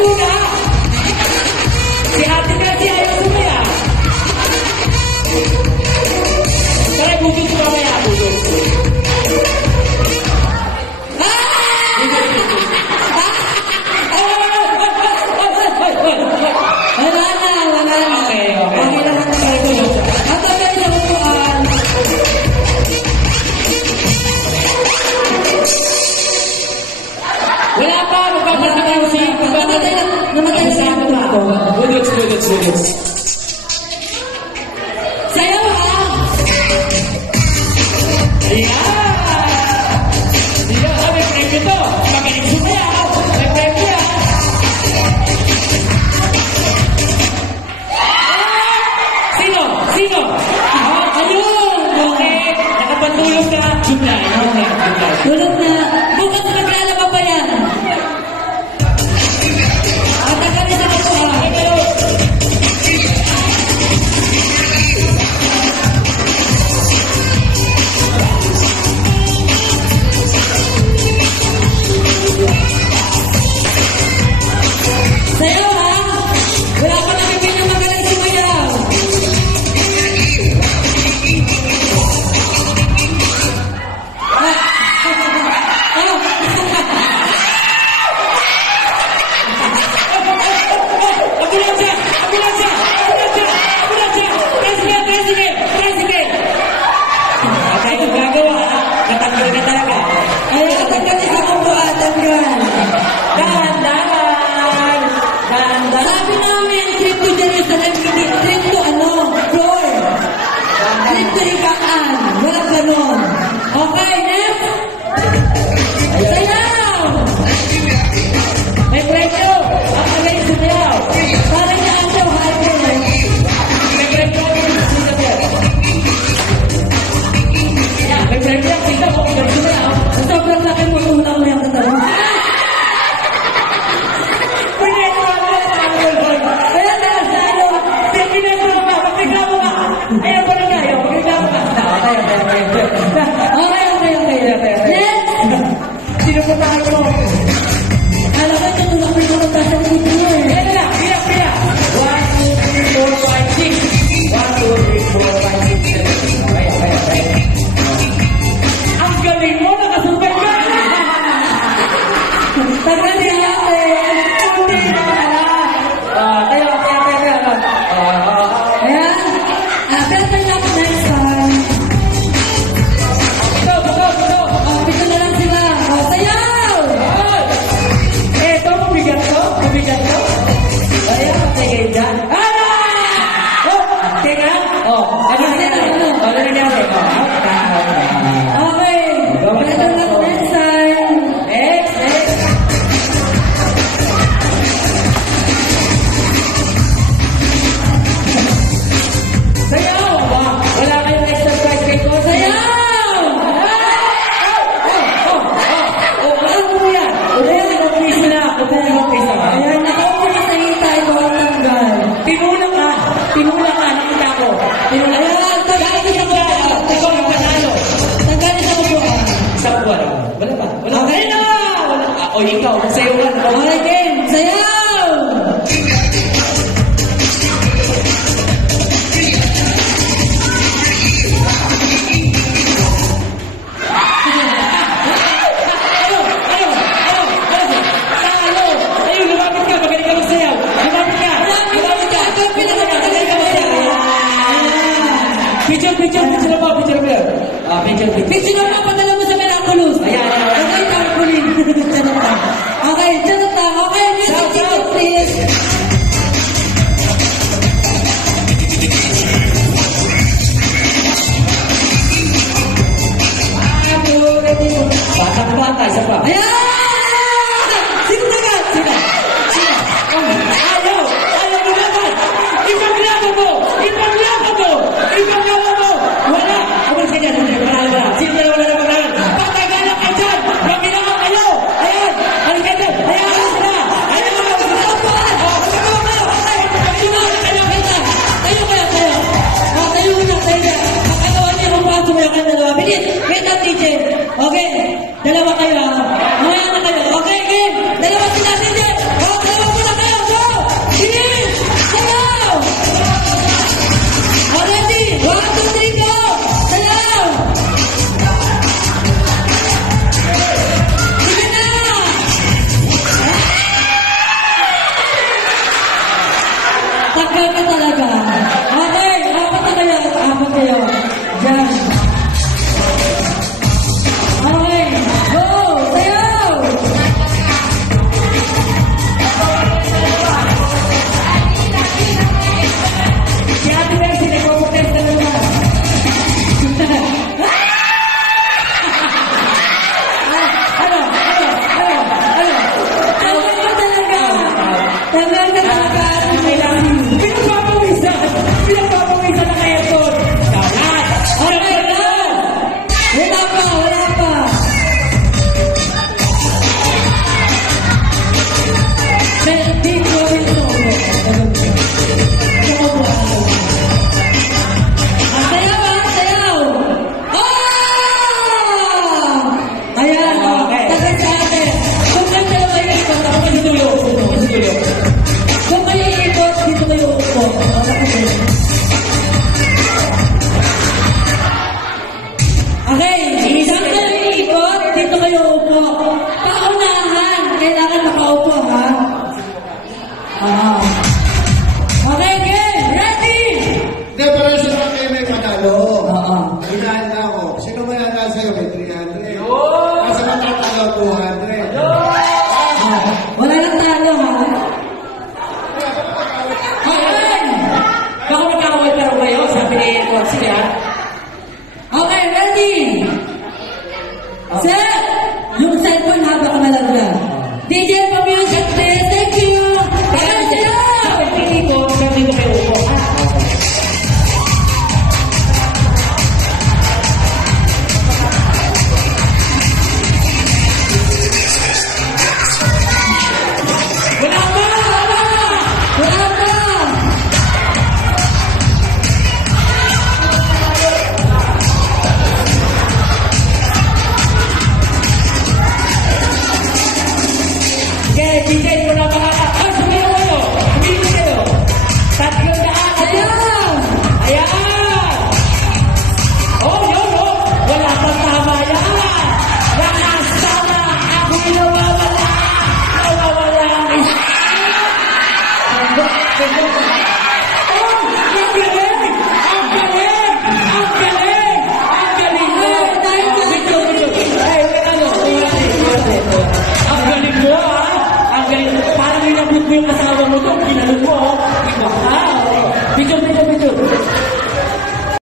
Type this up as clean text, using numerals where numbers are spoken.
muna. Si Ate Kasi ayaw sumaya. Tara, bugin ko mamaya. Bugin. Budots. Sayaw Ayan! Dito, may premyo to. Magaling sumayaw. May premyo yan. Sino? Ayun! Okay. Nakapatulog ka. Tulog na. Bukas maglalaba pa yan. Okay, next. Sayaw! May premyo. Ang magaling sumayaw. Parang saan daw hyper. May premyo. May premyo. Tingnan mo kung sumayaw. Sobrang laki mo. Tulang mo yung katawan. Ayan na, sa'yo. Pinagreklamo ka. Magreklamo ka. Ayan ko na kayo. Magreklamo ka. Next! Sino po tayo mo? Alam ko, tutulak mo yung magkasang dito eh. Kaya na, pila. 1, 2, 3, 4, 5, 6. 1, 2, 3, 4, 5, 6, 7. Okay. Ang galing mo, nakasumpay ka! Tagal niya eh. Kunti na pala. Tayo. Ayan. Best of luck next time. Pito na lang sila. Sayaw! Eto, mabigat to. Ayan, sige dyan. Teka. Ano nangyari? Okay. Better luck next time. Next. Sayaw! Wala kayong extra prize kay ko. Sayaw! Ayan, nakaupo na sa hita, ito ang tanggal. Pinula ka, nakita ko. Ayan, tanggal sa buwan. Ikaw ang panalo. Tanggal sa buwan. Sa buwan. Wala ba? Okay na! O, ikaw, magsayaw ka. Okay, game. Sayaw! Picture na padala mo sa Miraculous. Ayan. Okay, Tarpaulin. Okay, music, please. Bata, isa pa. Ayan! Sino? Ayaw mo naman! Ipaglaban mo! Wala! Abang ka dyan, wala. Sino na wala na paglaban? Patagalan ka dyan! Magkinawa kayo! Ayan! Halika dyan! Ayan! Ayan! Tanggal ka talaga. Okay, apat na kayo. Apat kayo. Diyan. Okay, go! Sayaw! Si Ate Mercy, nagpo-protest na naman. Ano? Tanggal ka talaga. Tanggal ka talaga. Pinagpapawisan na kayo po. Okay na. Wala pa. Di ko rin ito. Sayaw! Ayan. Tagad sa atin. Kung kayo dalawa yung ikot, ako kayo tuyo. Kung kayo ikot, dito kayo upo. Okay, isang kayo ikot, dito kayo upo. Paunahan, kailangan nakaupo, ha? Okay, game, ready? Hindi, pero siya kayo may panalo. Oo. Hinahan na ako. Sino may hanahan sa'yo? May 300. Kasi matatalo 200. Wala nang talo, ha? Ayan! Baka magkakawal pero kayo, sabi ni Coach, ha?